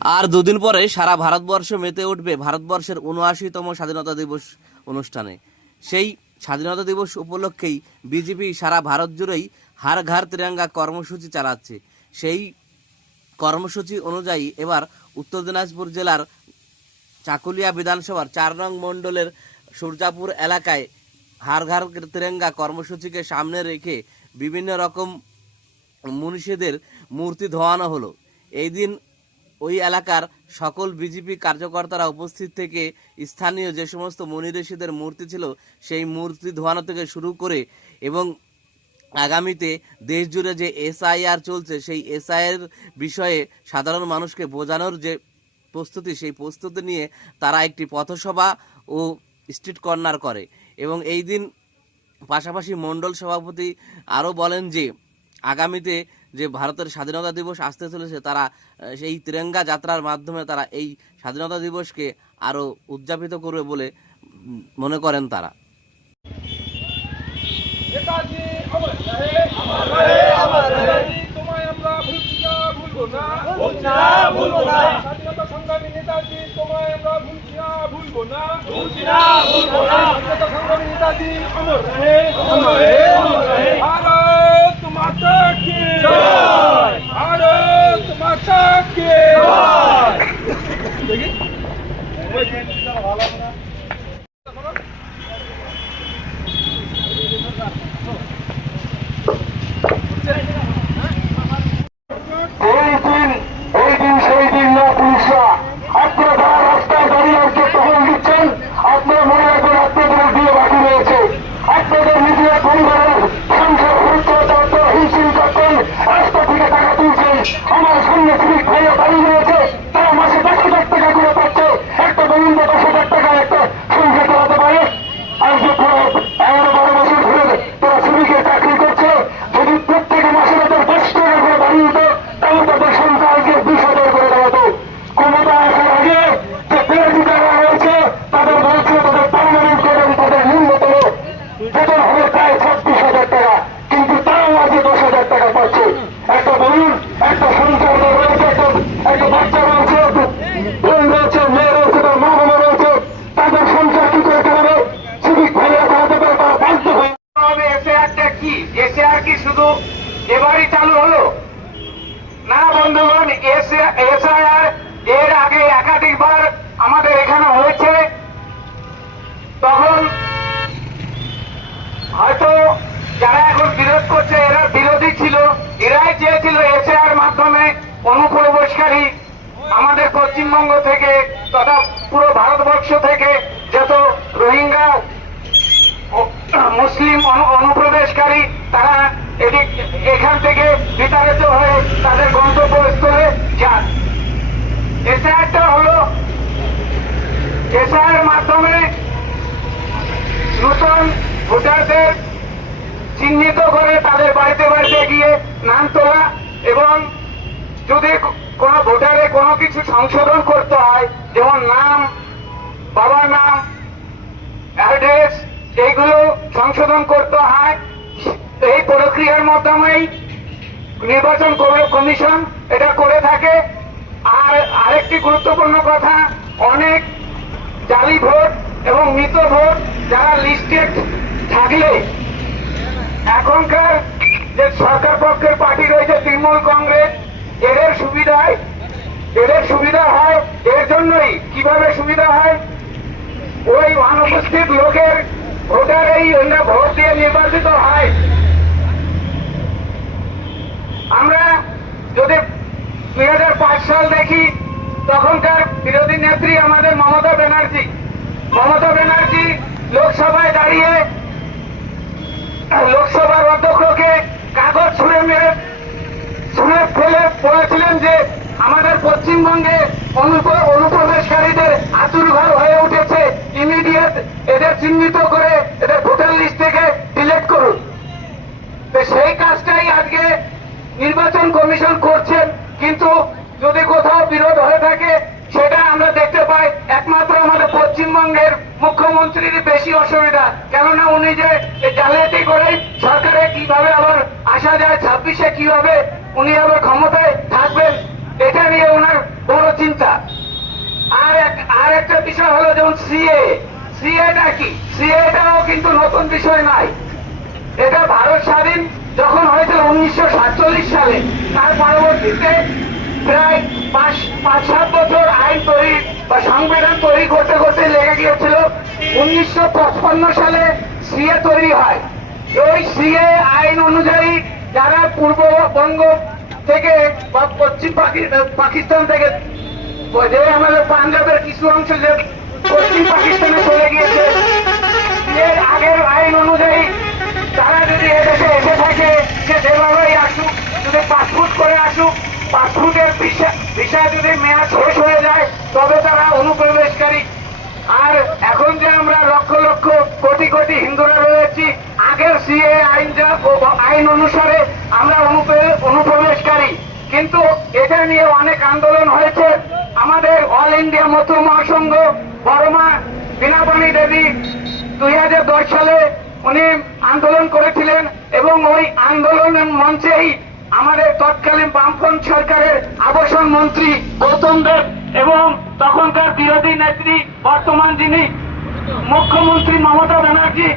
আর দুদিন পরে সারা ভারতবর্ষ মেতে উঠবে ভারতবর্ষের উনআশিতম স্বাধীনতা দিবস অনুষ্ঠানে। সেই স্বাধীনতা দিবস উপলক্ষেই বিজেপি সারা ভারত জুড়েই হার ঘার তিরঙ্গা কর্মসূচি চালাচ্ছে। সেই কর্মসূচি অনুযায়ী এবার উত্তর দিনাজপুর জেলার চাকুলিয়া বিধানসভার চার নং মণ্ডলের সূর্যাপুর এলাকায় হার ঘর তিরঙ্গা কর্মসূচিকে সামনে রেখে বিভিন্ন রকম মনীষীদের মূর্তি ধোয়ানো হলো। এই দিন ওই এলাকার সকল বিজেপি কার্যকর্তারা উপস্থিত থেকে স্থানীয় যে সমস্ত মনি ঋষিদের মূর্তি ছিল, সেই মূর্তি ধোয়ানো থেকে শুরু করে এবং আগামীতে দেশ জুড়ে যে এসআইআর চলছে, সেই এসআইআর বিষয়ে সাধারণ মানুষকে বোঝানোর যে প্রস্তুতি, সেই প্রস্তুতি নিয়ে তারা একটি পথসভা ও স্ট্রিট কর্নার করে এবং এই দিন পাশাপাশি মণ্ডল সভাপতি আরও বলেন যে, আগামীতে যে ভারতের স্বাধীনতা দিবস আসতে চলেছে তারা সেই তিরঙ্গা যাত্রার মাধ্যমে তারা এই স্বাধীনতা দিবসকে আরও উদযাপিত করবে বলে মনে করেন তারা। ভুলবো না। ভুলবো না। স্বাধীনতা সংগ্রামী নেতাজি তোমায় আমরা ভুলছি না ভুলবো না। ভুলছি না ভুলবো না। স্বাধীনতা সংগ্রামী নেতাজি অমর রহে অমর রহে ভারত মাতা কি জয় ভারত মাতা কি জয় দেখি এই দিন এই দিন সেই দিন না পুলিশরা আপনারা যারা রাস্তায় দাঁড়িয়ে আজকে টহল দিচ্ছেন আপনারা মনে রাখবেন আপনাদের দিয়ে বাকি রয়েছে আপনাদের নিজের পরিবারের সংসার খরচ করতে হিমশিম করতেন রাস্তা থেকে টাকা তুলছেন আমার সামনে সিভিক কি শুধু এবারই চালু হলো? না বন্ধুগণ এসআইআর, এর আগে একাধিকবার আমাদের এখানে হয়েছে। তখন হয়তো যারা এখন বিরোধ করছে, এরা বিরোধী ছিল। এরাই চেয়েছিল এসআইআর মাধ্যমে অনুপ্রবেশকারী আমাদের পশ্চিমবঙ্গ থেকে তথা পুরো ভারতবর্ষ থেকে যত রোহিঙ্গা মুসলিম অনু- অনুপ্রবেশকারী তারা এদিক, এখান থেকে বিতাড়িত হয়ে তাদের গন্তব্যস্থলে যান। এসআইআরটা হলো এসআইয়ের মাধ্যমে নূতন ভোটারদের চিহ্নিত করে তাদের বাড়িতে বাড়িতে গিয়ে নাম তোলা এবং যদি কোনো ভোটারে কোনো কিছু সংশোধন করতে হয়, যেমন নাম, বাবার নাম, অ্যাড্রেস, এইগুলো সংশোধন করতে হয় এই প্রক্রিয়ার মাধ্যমেই নির্বাচন কমিশন এটা করে থাকে। আর আরেকটি গুরুত্বপূর্ণ কথা, অনেক জালি ভোট এবং মৃত ভোট যারা লিস্টেড থাকলে, এখনকার যে সরকার পক্ষের পার্টি রয়েছে, তৃণমূল কংগ্রেস, এদের সুবিধায়, এদের সুবিধা হয়, এর জন্যই কীভাবে সুবিধা হয়? ওই অনুপস্থিত লোকের ভোটারেই ওরা ভোট দিয়ে নির্বাচিত হয় আমরা যদি দুই সাল দেখি, তখনকার বিরোধী নেত্রী আমাদের মমতা ব্যানার্জি। মমতা ব্যানার্জি লোকসভায় দাঁড়িয়ে, লোকসভার অধ্যক্ষকে কাগজ ছুঁড়ে মেরে শুনে ফেলে বলেছিলেন যে আমাদের পশ্চিমবঙ্গে অনুপ্রবেশকারীদের আতুর ঘর হয়ে উঠেছে। ইমিডিয়েট এদের চিহ্নিত করে এদের ভোটার লিস্ট থেকে ডিলেট করুন। সেই কাজটাই আজকে নির্বাচন কমিশন করছেন, কিন্তু যদি কোথাও বিরোধ হয়ে থাকে, সেটা আমরা দেখতে পাই। একমাত্র আমাদের পশ্চিমবঙ্গের মুখ্যমন্ত্রীর বেশি অসুবিধা। কেননা উনি যে জালিয়াতি করে সরকারে কীভাবে আবার আসা যায়, ছাব্বিশে কীভাবে উনি আবার ক্ষমতায় থাকবেন, এটা নিয়ে ওনার বড় চিন্তা। আর এক, আর একটা বিষয় হলো যেমন সিএ, সিএটা কি? সিএটাও কিন্তু নতুন বিষয় নাই এটা ভারত স্বাধীন যখন হয়েছিল উনিশশো সাতচল্লিশ সালে, তার পরবর্তীতে প্রায় পাঁচ পাঁচ, সাত বছর আইন তৈরি বা সংবিধান তৈরি করতে করতে লেগে গিয়েছিল। উনিশশো সালে সিএ তৈরি হয়। ওই সিএ আইন অনুযায়ী যারা পূর্ববঙ্গ থেকে বা পশ্চিম পাকি- পাকিস্তান থেকে, যে আমাদের পাঞ্জাবের কিছু অংশ যে পশ্চিম পাকিস্তানে চলে গিয়েছে এর আগের আইন অনুযায়ী তারা যদি এদেশে এসে থাকে সে যেভাবেই আসুক যদি পাসপোর্ট করে আসুক পাসপোর্টের ভিসা যদি মেয়াদ শেষ হয়ে যায়, তবে তারা অনুপ্রবেশকারী। আর এখন যে আমরা লক্ষ লক্ষ কোটি কোটি হিন্দুরা রয়েছি, আগের সিএ আইন যা আইন অনুসারে আমরা অনুপ্রে- অনুপ্রবেশকারী। কিন্তু এটা নিয়ে অনেক আন্দোলন হয়েছে। আমাদের অল ইন্ডিয়া মতো মহাসংঘ বর্মা বীণাপাণি দেবী, দুই হাজার দশ সালে উনি আন্দোলন করেছিলেন এবং ওই আন্দোলনের মঞ্চেই আমাদের তৎকালীন বামফ্রন্ট সরকারের আবাসন মন্ত্রী গৌতম দেব এবং তখনকার বিরোধী নেত্রী বর্তমান যিনি মুখ্যমন্ত্রী মমতা ব্যানার্জি।